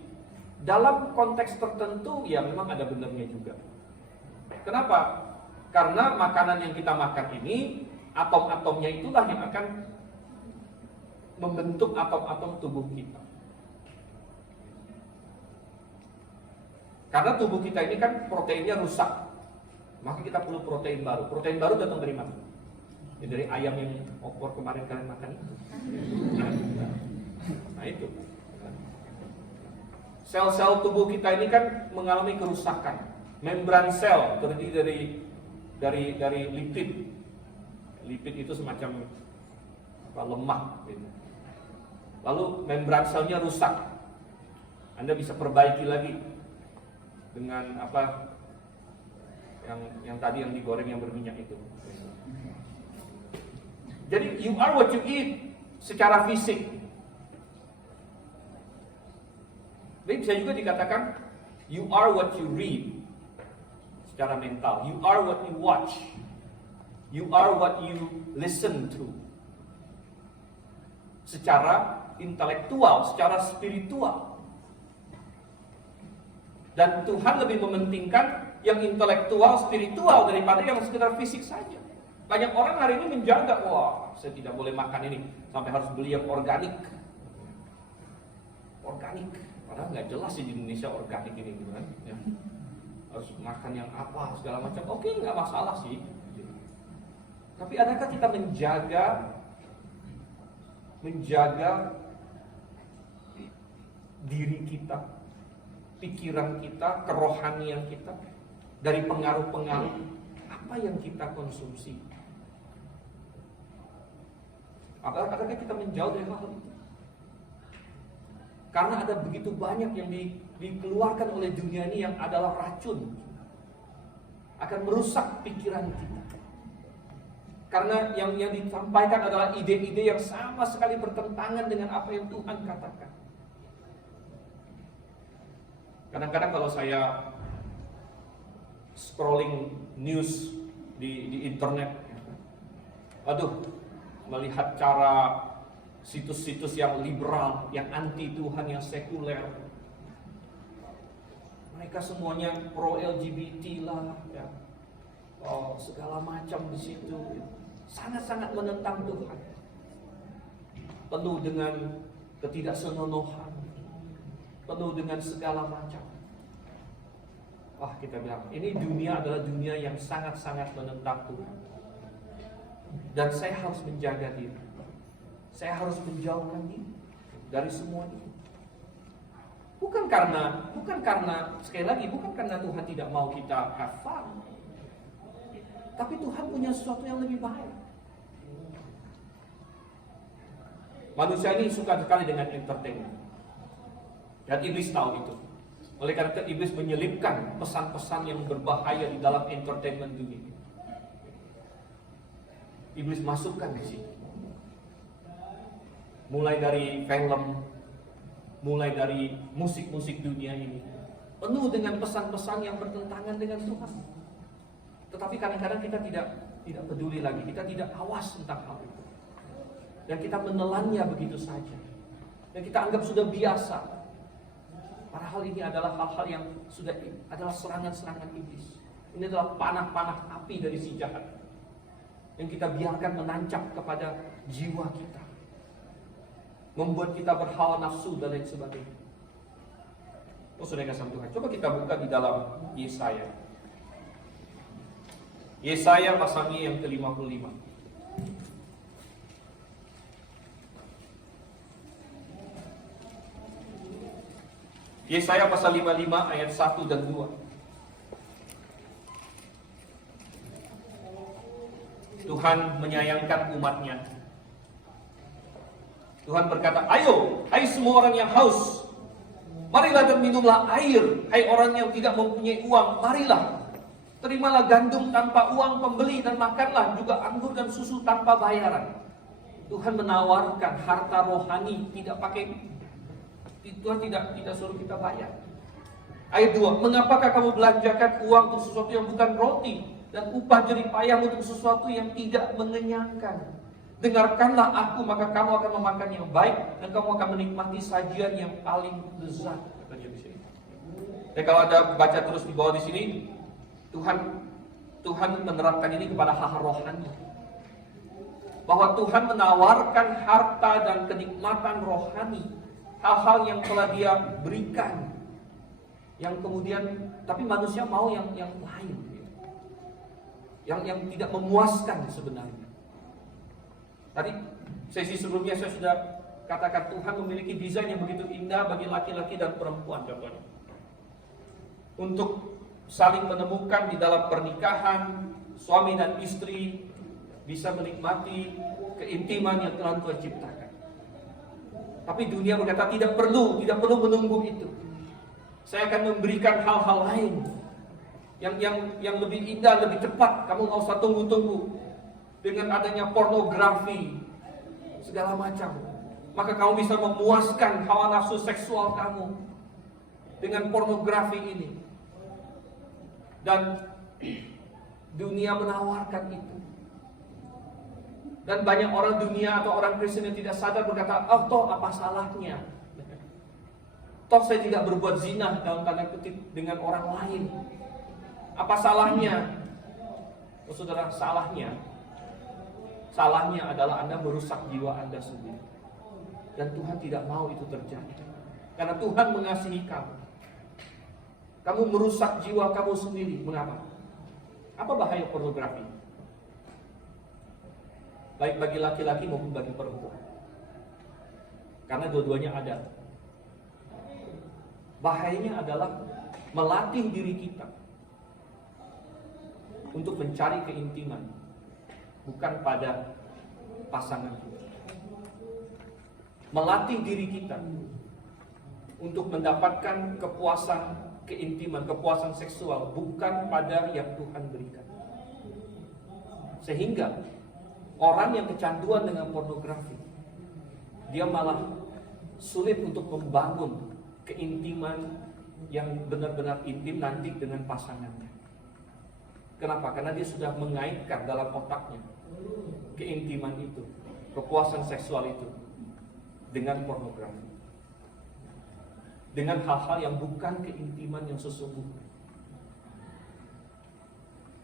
Dalam konteks tertentu ya memang ada benarnya juga. Kenapa? Karena makanan yang kita makan ini, atom-atomnya itulah yang akan membentuk atom-atom tubuh kita. Karena tubuh kita ini kan proteinnya rusak, maka kita perlu protein baru. Protein baru datang dari mana? Ya, dari ayam yang opor kemarin kalian makan itu. Nah itu. Sel-sel tubuh kita ini kan mengalami kerusakan. Membran sel terdiri dari lipid. Lipid itu semacam lemak. Gitu. Lalu membran selnya rusak. Anda bisa perbaiki lagi dengan apa yang tadi yang digoreng yang berminyak itu. Jadi you are what you eat secara fisik. Jadi bisa juga dikatakan you are what you read secara mental. You are what you watch. You are what you listen to. Secara intelektual, secara spiritual. Dan Tuhan lebih mementingkan yang intelektual, spiritual daripada yang sekedar fisik saja. Banyak orang hari ini menjaga, wah saya tidak boleh makan ini, sampai harus beli yang organik. Organik, padahal nggak jelas sih di Indonesia organik ini gitu kan. Ya. Harus makan yang apa, segala macam, oke nggak masalah sih. Tapi adakah kita menjaga diri kita, pikiran kita, kerohanian kita dari pengaruh-pengaruh apa yang kita konsumsi? Apakah kita menjauh dari hal itu? Karena ada begitu banyak yang dikeluarkan oleh dunia ini yang adalah racun, akan merusak pikiran kita. Karena yang disampaikan adalah ide-ide yang sama sekali bertentangan dengan apa yang Tuhan katakan. Kadang-kadang kalau saya scrolling news di internet, aduh, melihat cara situs-situs yang liberal, yang anti Tuhan, yang sekuler. Mereka semuanya pro LGBT lah, ya. Oh, segala macam di situ. Sangat-sangat menentang Tuhan. Penuh dengan ketidaksenonohan. Penuh dengan segala macam. Wah, kita bilang, ini dunia adalah dunia yang sangat-sangat menentang Tuhan. Dan saya harus menjaga diri. Saya harus menjauhkan diri dari semua ini. Bukan karena sekali lagi, bukan karena Tuhan tidak mau kita have fun. Tapi Tuhan punya sesuatu yang lebih baik. Manusia ini suka sekali dengan entertainment. Dan iblis tahu itu. Oleh karena itu iblis menyelipkan pesan-pesan yang berbahaya di dalam entertainment dunia. Iblis masukkan di situ. Mulai dari film, mulai dari musik-musik dunia ini, penuh dengan pesan-pesan yang bertentangan dengan Tuhan. Tetapi kadang-kadang kita tidak peduli lagi, kita tidak awas tentang hal itu. Dan kita menelannya begitu saja. Dan kita anggap sudah biasa. Padahal ini adalah hal-hal yang sudah adalah serangan-serangan iblis. Ini adalah panah-panah api dari si jahat yang kita biarkan menancap kepada jiwa kita, membuat kita berhawa nafsu dan lain sebagainya. Oh, saudara kasih Tuhan, coba kita buka di dalam Yesaya. Yesaya pasalnya yang ke-55. Yesaya pasal 55 ayat 1 dan 2. Tuhan menyayangkan umatnya. Tuhan berkata, ayo, hai semua orang yang haus, marilah dan minumlah air. Hai orang yang tidak mempunyai uang, marilah, terimalah gandum tanpa uang pembeli, dan makanlah juga anggur dan susu tanpa bayaran. Tuhan menawarkan harta rohani, tidak pakai, Tuhan tidak suruh kita bayar. Ayat 2, mengapakah kamu belanjakan uang untuk sesuatu yang bukan roti, dan upah jerih payah untuk sesuatu yang tidak mengenyangkan? Dengarkanlah aku, maka kamu akan memakan yang baik, dan kamu akan menikmati sajian yang paling lezat. Katanya di sini. Dan kalau ada baca terus di bawah di sini, Tuhan menerapkan ini kepada hal-hal rohani. Bahwa Tuhan menawarkan harta dan kenikmatan rohani, hal-hal yang telah Dia berikan, yang kemudian tapi manusia mau yang lain, yang tidak memuaskan sebenarnya. Tadi sesi sebelumnya saya sudah katakan Tuhan memiliki desain yang begitu indah bagi laki-laki dan perempuan, contohnya untuk saling menemukan di dalam pernikahan. Suami dan istri bisa menikmati keintiman yang telah Tuhan ciptakan. Tapi dunia berkata tidak perlu menunggu itu. Saya akan memberikan hal-hal lain yang lebih indah, lebih cepat. Kamu nggak usah tunggu-tunggu. dengan adanya pornografi, segala macam. Maka kamu bisa memuaskan hawa nafsu seksual kamu dengan pornografi ini. Dan dunia menawarkan itu. Dan banyak orang dunia atau orang Kristen yang tidak sadar berkata, oh toh apa salahnya? Toh saya tidak berbuat zina dalam tanda kutip dengan orang lain. Apa salahnya? Oh, saudara, salahnya adalah Anda merusak jiwa Anda sendiri. Dan Tuhan tidak mau itu terjadi. Karena Tuhan mengasihi kamu. Kamu merusak jiwa kamu sendiri. Mengapa? Apa bahaya pornografi? Baik bagi laki-laki maupun bagi perempuan. Karena dua-duanya ada. Bahayanya adalah melatih diri kita untuk mencari keintiman, bukan pada pasangan kita. Melatih diri kita untuk mendapatkan kepuasan keintiman, kepuasan seksual, bukan pada yang Tuhan berikan. Sehingga orang yang kecanduan dengan pornografi, dia malah sulit untuk membangun keintiman yang benar-benar intim nanti dengan pasangannya. Kenapa? Karena dia sudah mengaitkan dalam otaknya keintiman itu, kepuasan seksual itu dengan pornografi, dengan hal-hal yang bukan keintiman yang sesungguhnya.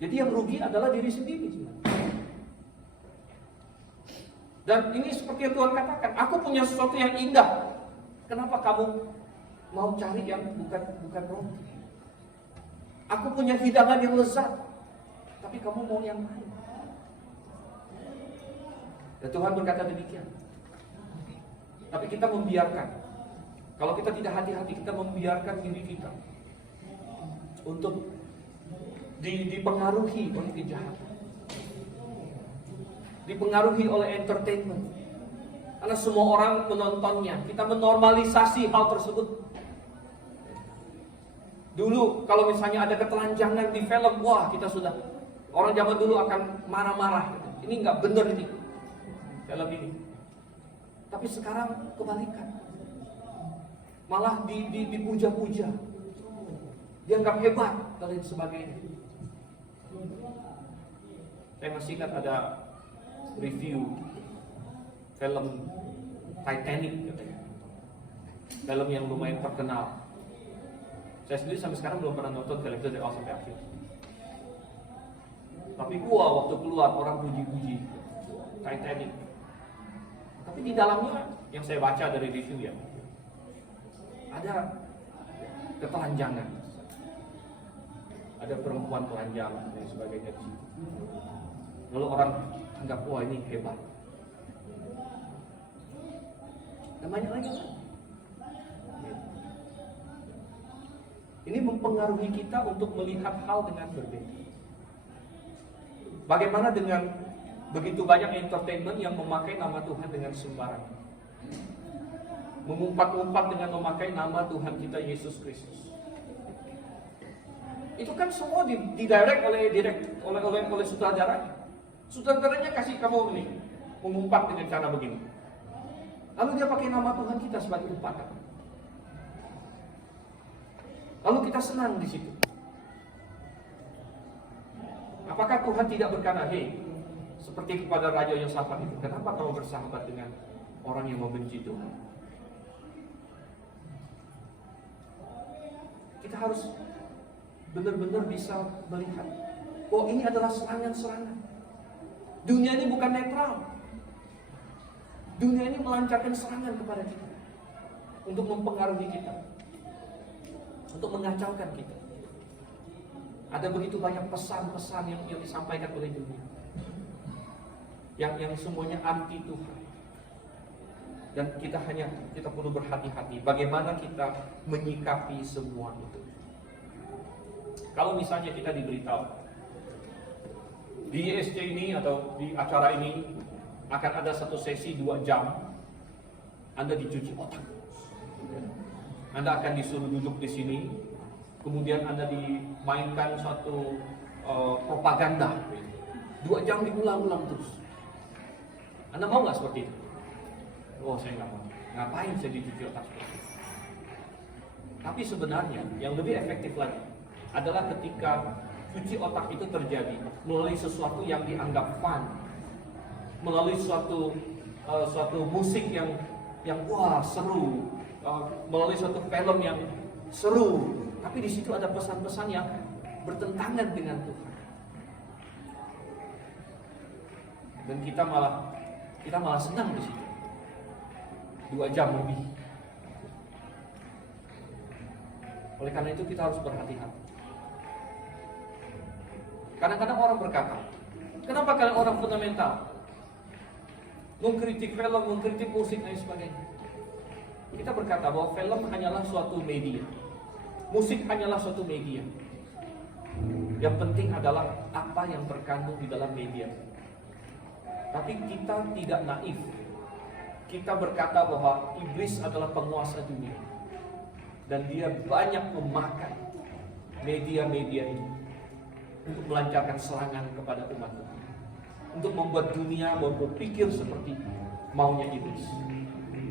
Jadi yang rugi adalah diri sendiri. Dan ini seperti yang Tuhan katakan, aku punya sesuatu yang indah. Kenapa kamu mau cari yang bukan roh? Aku punya hidangan yang lezat, tapi kamu mau yang lain. Dan Tuhan berkata demikian. Tapi kita membiarkan. Kalau kita tidak hati-hati, kita membiarkan diri kita untuk dipengaruhi oleh kejahatan, dipengaruhi oleh entertainment. Karena semua orang menontonnya. Kita menormalisasi hal tersebut. Dulu kalau misalnya ada ketelanjangan di film, wah kita sudah, orang zaman dulu akan marah-marah. Ini nggak benar ini film ini. Tapi sekarang kebalikan. Malah dipuja-puja, dianggap hebat dan lain sebagainya. Saya masih ingat ada review film Titanic, katanya. Film yang lumayan terkenal. Saya sendiri sampai sekarang belum pernah nonton film itu dari awal sampai akhir. Tapi wah, waktu keluar orang puji-puji Titanic. Tapi di dalamnya yang saya baca dari review ya, ada ketelanjangan, ada perempuan telanjang dan sebagainya di situ. Lalu orang anggap wah ini hebat. Dan banyak lagi. Ini mempengaruhi kita untuk melihat hal dengan berbeda. Bagaimana dengan begitu banyak entertainment yang memakai nama Tuhan dengan sembarangan, mengumpat-umpat dengan memakai nama Tuhan kita Yesus Kristus. Itu kan semua didirect oleh sutradaranya. Sutradaranya kasih kamu ini mengumpat dengan cara begini. Lalu dia pakai nama Tuhan kita sebagai umpatan. Lalu kita senang di situ. Apakah Tuhan tidak berkata, hei, seperti kepada Raja Yosafat itu, kenapa kamu bersahabat dengan orang yang membenci Tuhan? Kita harus benar-benar bisa melihat bahwa ini adalah serangan-serangan. Dunia ini bukan netral. Dunia ini melancarkan serangan kepada kita untuk mempengaruhi kita, untuk mengacaukan kita. Ada begitu banyak pesan-pesan yang disampaikan oleh dunia, yang semuanya anti Tuhan. Dan kita perlu berhati-hati bagaimana kita menyikapi semua itu. Kalau misalnya kita diberitahu di ISC ini atau di acara ini akan ada satu sesi 2 jam, Anda dicuci otak. Anda akan disuruh duduk di sini, kemudian Anda dimainkan suatu propaganda 2 jam diulang-ulang terus. Anda mau nggak seperti itu? Oh, saya nggak mau. Ngapain saya dicuci otak seperti itu? Tapi sebenarnya yang lebih efektif lagi adalah ketika cuci otak itu terjadi melalui sesuatu yang dianggap fun, melalui suatu musik yang wah seru, melalui suatu film yang seru, tapi di situ ada pesan-pesan yang bertentangan dengan Tuhan. Dan kita malah senang di situ. 2 jam lebih. Oleh karena itu kita harus berhati-hati. Kadang-kadang orang berkata, kenapa kalian orang fundamental mengkritik film, mengkritik musik dan sebagainya? Kita berkata bahwa film hanyalah suatu media, musik hanyalah suatu media. Yang penting adalah apa yang terkandung di dalam media. Tapi kita tidak naif. Kita berkata bahwa iblis adalah penguasa dunia, dan dia banyak memakai media-media ini untuk melancarkan serangan kepada umat Tuhan, untuk membuat dunia berpikir seperti maunya iblis.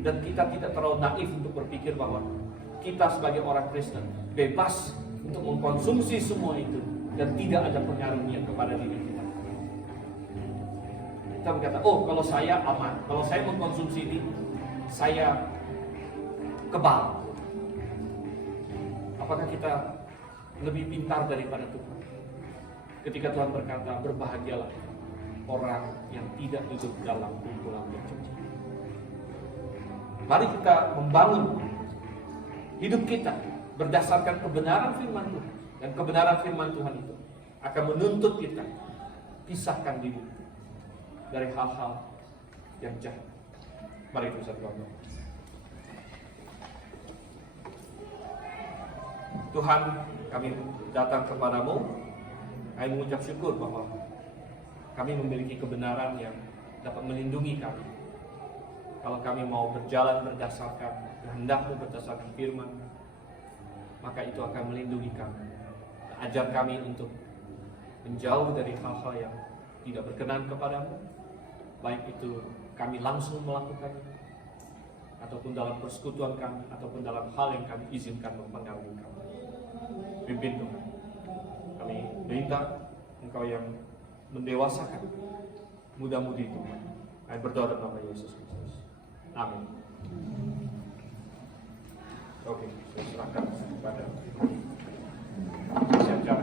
Dan kita tidak terlalu naif untuk berpikir bahwa kita sebagai orang Kristen bebas untuk mengkonsumsi semua itu dan tidak ada pengaruhnya kepada diri kita. Kita berkata, oh kalau saya aman, kalau saya mengkonsumsi ini, saya kebal. Apakah kita lebih pintar daripada Tuhan? Ketika Tuhan berkata, berbahagialah orang yang tidak duduk dalam kumpulan bercaci. Mari kita membangun hidup kita berdasarkan kebenaran firman Tuhan. Dan kebenaran firman Tuhan itu akan menuntut kita pisahkan diri dari hal-hal yang jahat. Mari kita berdoa. Tuhan, kami datang kepadamu. Kami mengucap syukur bahwa kami memiliki kebenaran yang dapat melindungi kami. Kalau kami mau berjalan berdasarkan kehendak-Mu, berdasarkan firman, maka itu akan melindungi kami. Ajar kami untuk menjauh dari hal-hal yang tidak berkenan kepadamu, baik itu kami langsung melakukannya, ataupun dalam persekutuan kami, ataupun dalam hal yang kami izinkan mempengaruhi kami. Pimpin Tuhan. Kami minta Engkau yang mendewasakan muda-mudi Tuhan. Kami berdoa dalam nama Yesus Kristus. Amin. Oke, saya serahkan kepada siap-siap.